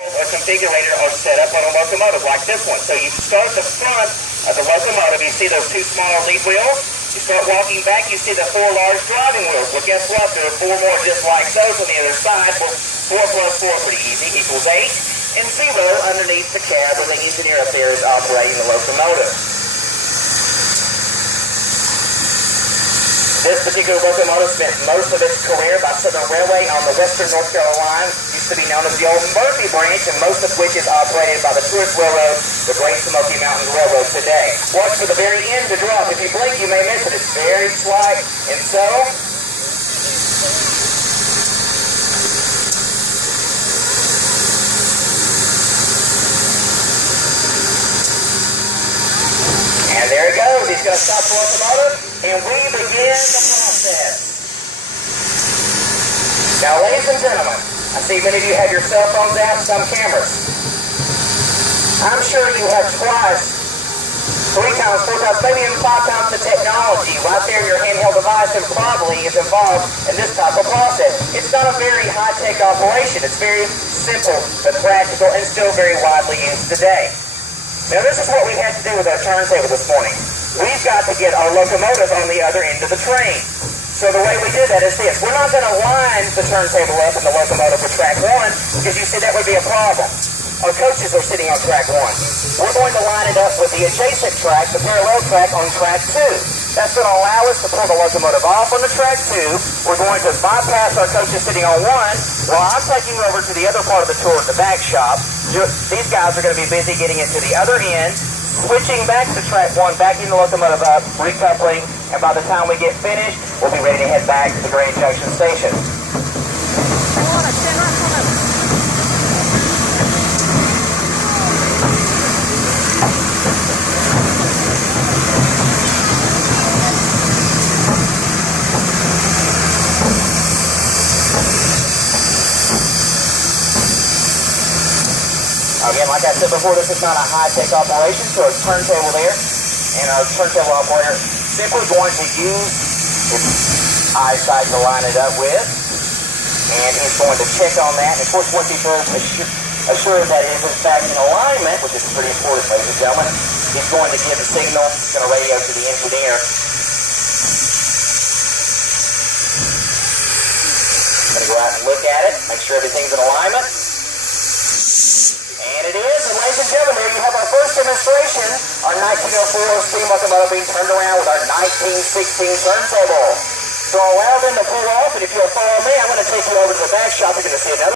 Or configurator are set up on a locomotive like this one. So you start at the front of the locomotive, you see those two small lead wheels. You start walking back, you see the four large driving wheels. Well, guess what? There are four more just like those on the other side. Well, 4 plus 4, pretty easy, equals 8. And 0 underneath the cab where the engineer up there is operating the locomotive. This particular locomotive spent most of its career by Southern Railway on the Western North Carolina line. Used to be known as the old Murphy branch, and most of which is operated by the tourist railroad, the Great Smoky Mountain Railroad today. Watch for the very end to drop. If you blink, you may miss it. It's very slight. And so, and there it goes. He's going to stop the locomotive, and we begin the process. Now, ladies and gentlemen, I see many of you have your cell phones out, some cameras. I'm sure you have twice, 3 times, 4 times, maybe even 5 times the technology right there in your handheld device that probably is involved in this type of process. It's not a very high-tech operation. It's very simple but practical and still very widely used today. Now, this is what we had to do with our turntable this morning. We've got to get our locomotive on the other end of the train. So the way we do that is this. We're not going to line the turntable up in the locomotive with track 1 because you see that would be a problem. Our coaches are sitting on track 1. We're going to line it up with the adjacent track, the parallel track on track 2. That's going to allow us to pull the locomotive off on the track 2. We're going to bypass our coaches sitting on 1 while I'm taking you over to the other part of the tour at the back shop. These guys are going to be busy getting it to the other end, switching back to track 1, backing the locomotive up, recoupling, and by the time we get finished, we'll be ready to head back to the Grand Junction station. Again, like I said before, this is not a high-tech operation, so a turntable there, and our turntable operator simply going to use his eyesight to line it up with, and he's going to check on that. And of course, once he's assured that it is in fact in alignment, which is pretty important, ladies and gentlemen, he's going to give a signal, he's going to radio to the engineer. I'm going to go out and look at it, make sure everything's in alignment. And it is, and ladies and gentlemen, there you have our first demonstration, our 1904 steam locomotive being turned around with our 1916 turntable. So allow them to pull off, and if you'll follow me, I'm going to take you over to the back shop. You're going to see another